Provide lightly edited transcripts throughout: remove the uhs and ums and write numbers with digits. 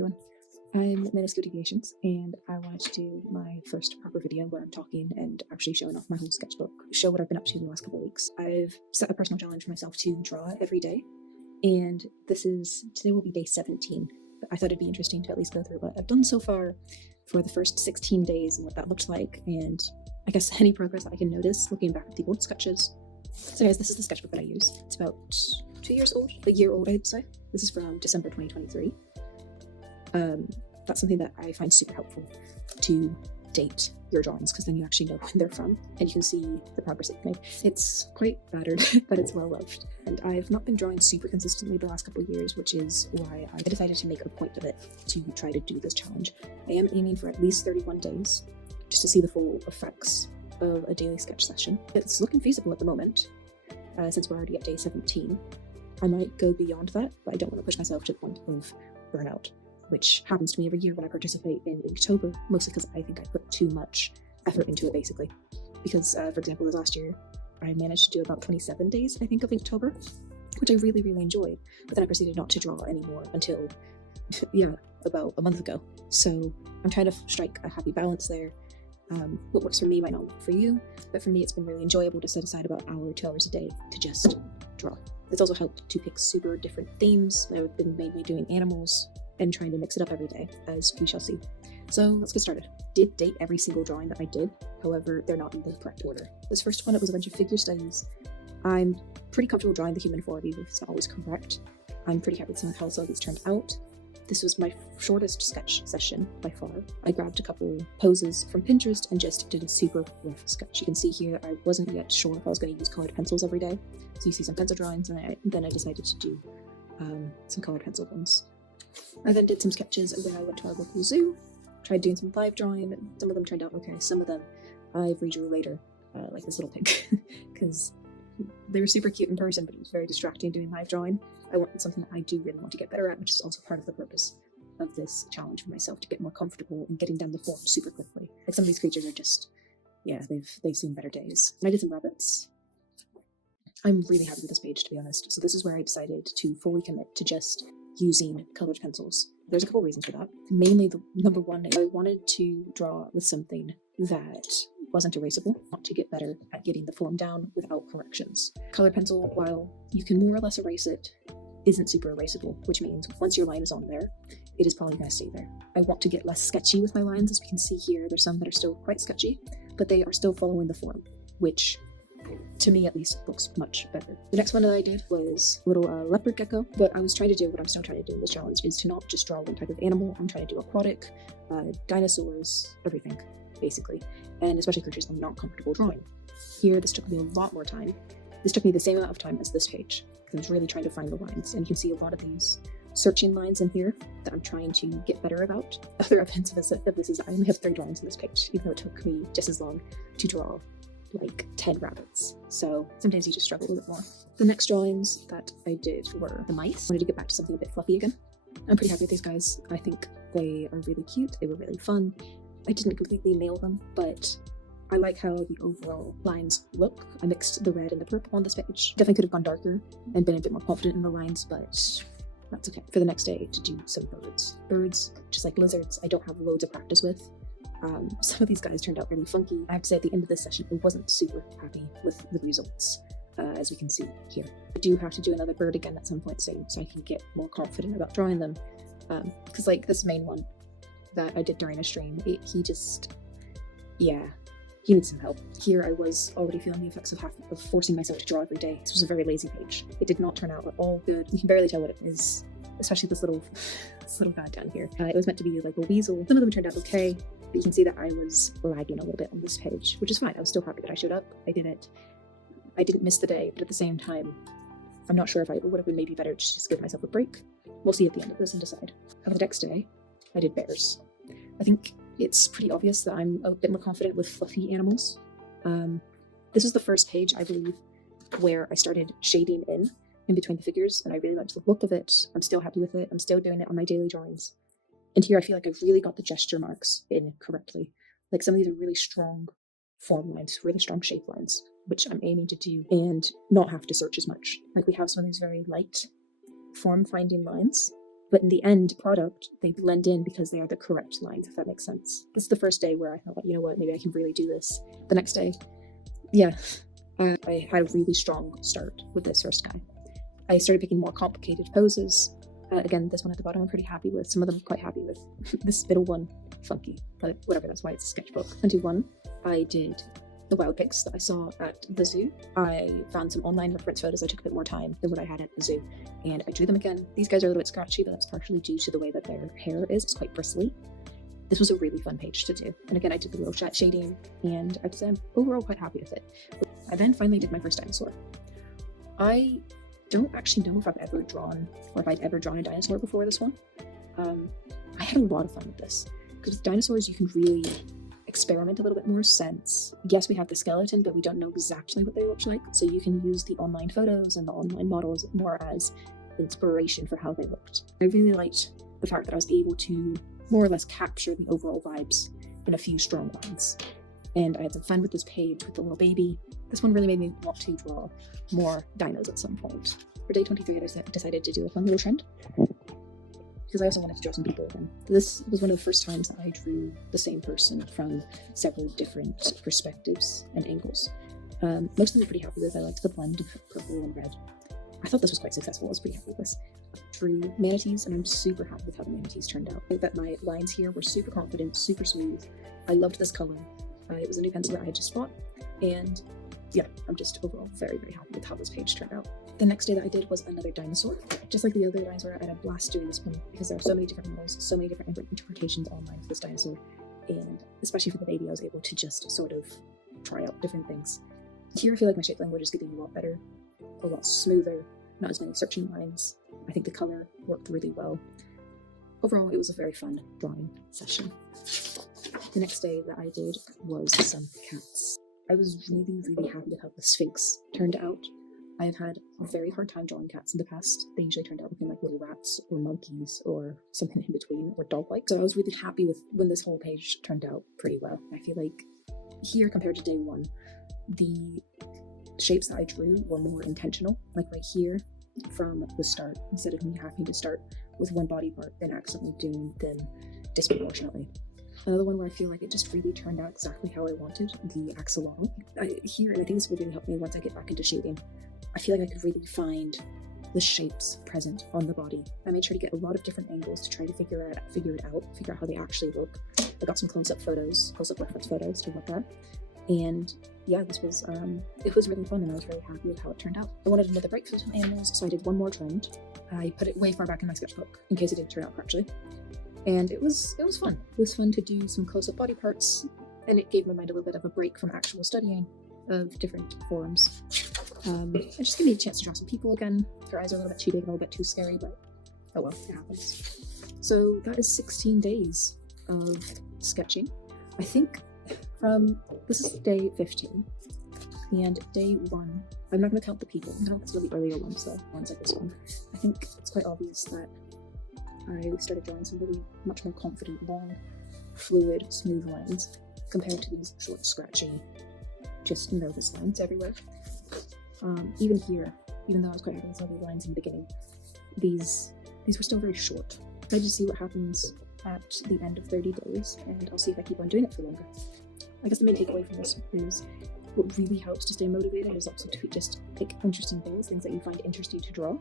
everyone. I'm Minuscule Deviations, and I wanted to do my first proper video where I'm talking and actually showing off my whole sketchbook, show what I've been up to the last couple of weeks. I've set a personal challenge for myself to draw every day, and today will be day 17. But I thought it'd be interesting to at least go through what I've done so far for the first 16 days and what that looked like, and I guess any progress that I can notice looking back at the old sketches. So guys, this is the sketchbook that I use. It's about 2 years old, a year old I'd say. This is from December 2023. That's something that I find super helpful to date your drawings, because then you actually know when they're from and you can see the progress that you've made. It's quite battered, but it's well loved. And I've not been drawing super consistently the last couple of years, which is why I decided to make a point of it to try to do this challenge. I am aiming for at least 31 days just to see the full effects of a daily sketch session. It's looking feasible at the moment, since we're already at day 17. I might go beyond that, but I don't want to push myself to the point of burnout, which happens to me every year when I participate in Inktober, mostly because I think I put too much effort into it, basically. Because, for example, this last year, I managed to do about 27 days, I think, of Inktober, which I really, really enjoyed, but then I proceeded not to draw anymore until, yeah, about a month ago. So I'm trying to strike a happy balance there. What works for me might not work for you, but for me it's been really enjoyable to set aside about an hour, 2 hours a day to just draw. It's also helped to pick super different themes that have been mainly doing animals and trying to mix it up every day, as we shall see. So let's get started. Did date every single drawing that I did, however, they're not in the correct order. This first one, it was a bunch of figure studies. I'm pretty comfortable drawing the human form, even if it's not always correct. I'm pretty happy with how some of these turned out. This was my shortest sketch session by far. I grabbed a couple poses from Pinterest and just did a super rough sketch. You can see here I wasn't yet sure if I was going to use colored pencils every day. So you see some pencil drawings, and then I decided to do some colored pencil ones. I then did some sketches, and then I went to our local zoo, tried doing some live drawing. Some of them turned out okay, some of them I redrew later, like this little pig, because they were super cute in person, but it was very distracting doing live drawing. I wanted something that I do really want to get better at, which is also part of the purpose of this challenge for myself, to get more comfortable in getting down the form super quickly. Like, some of these creatures are just, yeah, they've seen better days. And I did some rabbits. I'm really happy with this page, to be honest. So this is where I decided to fully commit to just using colored pencils. There's a couple reasons for that. Mainly, the number one, I wanted to draw with something that wasn't erasable. I want to get better at getting the form down without corrections. Colored pencil, while you can more or less erase it, isn't super erasable, which means once your line is on there, it is probably going to stay there. I want to get less sketchy with my lines. As we can see here, there's some that are still quite sketchy, but they are still following the form, which to me at least looks much better. The next one that I did was a little leopard gecko. What I was trying to do, what I'm still trying to do in this challenge, is to not just draw one type of animal. I'm trying to do aquatic, dinosaurs, everything, basically, and especially creatures I'm not comfortable drawing. Here, this took me a lot more time. This took me the same amount of time as this page, because I was really trying to find the lines, and you can see a lot of these searching lines in here that I'm trying to get better about. Other evidence of this is I only have 3 drawings in this page, even though it took me just as long to draw like 10 rabbits. So sometimes you just struggle a little bit more. The next drawings that I did were the mice. I wanted to get back to something a bit fluffy again. I'm pretty happy with these guys. I think they are really cute. They were really fun. I didn't completely nail them, but I like how the overall lines look. I mixed the red and the purple on this page. Definitely could have gone darker and been a bit more confident in the lines, but that's okay. For the next day, to do some birds. Birds, just like lizards, I don't have loads of practice with. Some of these guys turned out really funky. I have to say, at the end of this session, I wasn't super happy with the results, as we can see here. I do have to do another bird again at some point soon, so I can get more confident about drawing them. Because like this main one that I did during a stream, he just, yeah, he needs some help. Here I was already feeling the effects of forcing myself to draw every day. This was a very lazy page. It did not turn out at all good. You can barely tell what it is, especially this little guy down here. It was meant to be like a weasel. Some of them turned out okay, but you can see that I was lagging a little bit on this page, which is fine. I was still happy that I showed up. I didn't miss the day, but at the same time, I'm not sure if it would have been maybe better to just give myself a break. We'll see at the end of this and decide. On the next day, I did bears. I think it's pretty obvious that I'm a bit more confident with fluffy animals. This is the first page, I believe, where I started shading in between the figures, and I really liked the look of it. I'm still happy with it. I'm still doing it on my daily drawings. And here I feel like I've really got the gesture marks in correctly. Like, some of these are really strong form lines, really strong shape lines, which I'm aiming to do and not have to search as much. Like, we have some of these very light form finding lines, But in the end product, they blend in because they are the correct lines, if that makes sense. This is the first day where I thought, you know what, maybe I can really do this. The next day, yeah, I had a really strong start with this first guy. I started picking more complicated poses. Again, this one at the bottom I'm pretty happy with. Some of them I'm quite happy with. This middle one, funky, but whatever, that's why it's a sketchbook. 21, I did the wild pigs that I saw at the zoo. I found some online reference photos. I took a bit more time than what I had at the zoo, and I drew them again. These guys are a little bit scratchy, but that's partially due to the way that their hair is. It's quite bristly. This was a really fun page to do. And again, I did the little shading, and I'd say I'm overall quite happy with it. I then finally did my first dinosaur. I don't actually know if I've ever drawn, or if I'd ever drawn a dinosaur before this one. I had a lot of fun with this, because with dinosaurs you can really experiment a little bit more, since yes, we have the skeleton, but we don't know exactly what they look like, so you can use the online photos and the online models more as inspiration for how they looked. I really liked the fact that I was able to more or less capture the overall vibes in a few strong lines, and I had some fun with this page with the little baby. This one really made me want to draw more dinos at some point. For day 23, I decided to do a fun little trend, because I also wanted to draw some people again. This was one of the first times that I drew the same person from several different perspectives and angles. Most of them I'm pretty happy with. I liked the blend of purple and red. I thought this was quite successful. I was pretty happy with this. I drew manatees, and I'm super happy with how the manatees turned out. I think that my lines here were super confident, super smooth. I loved this color. It was a new pencil that I had just bought, and yeah, I'm just overall very, very happy with how this page turned out. The next day that I did was another dinosaur. Just like the other dinosaur, I had a blast doing this one because there are so many different models, so many different interpretations online of this dinosaur, and especially for the baby, I was able to just sort of try out different things. Here I feel like my shape language is getting a lot better, a lot smoother, not as many searching lines. I think the color worked really well. Overall, it was a very fun drawing session. The next day that I did was some cats. I was really, really happy with how the Sphinx turned out. I've had a very hard time drawing cats in the past. They usually turned out looking like little rats or monkeys or something in between, or dog-like. So I was really happy with when this whole page turned out pretty well. I feel like here, compared to day one, the shapes that I drew were more intentional. Like right here, from the start, instead of me having to start with one body part and accidentally doing them disproportionately. Another one where I feel like it just really turned out exactly how I wanted, the axolotl. Here, and I think this will really help me once I get back into shading, I feel like I could really find the shapes present on the body. I made sure to get a lot of different angles to try to figure out how they actually look. I got some close-up reference photos to look at. And yeah, this was it was really fun, and I was really happy with how it turned out. I wanted another break for some animals, so I did one more trend. I put it way far back in my sketchbook in case it didn't turn out correctly. And it was fun. It was fun to do some close-up body parts, and it gave my mind a little bit of a break from actual studying of different forms. It just gave me a chance to draw some people again. Their eyes are a little bit too big, a little bit too scary, but oh well, it happens. So that is 16 days of sketching. I think this is day 15, and day 1, I'm not going to count the people. I'm going to count the earlier ones, though, ones like this one. I think it's quite obvious that I started drawing some really much more confident, long, fluid, smooth lines compared to these short, scratchy, just nervous lines everywhere. Even here, even though I was quite happy with some of the lines in the beginning, these were still very short. I just see what happens at the end of 30 days, and I'll see if I keep on doing it for longer. I guess the main takeaway from this is what really helps to stay motivated is also to just pick interesting things that you find interesting to draw.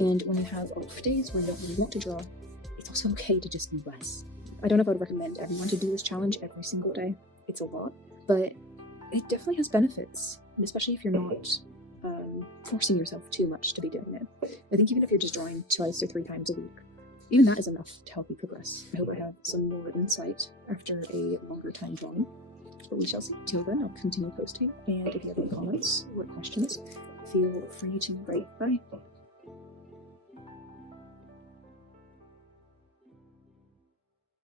And when you have off days where you don't really want to draw, it's also okay to just do less. I don't know if I would recommend everyone to do this challenge every single day. It's a lot, but it definitely has benefits, and especially if you're not forcing yourself too much to be doing it. I think even if you're just drawing 2 or 3 times a week, even that is enough to help you progress. I hope I have some more insight after a longer time drawing, but we shall see. Till then, I'll continue posting, and if you have any comments or questions, feel free to write. Bye.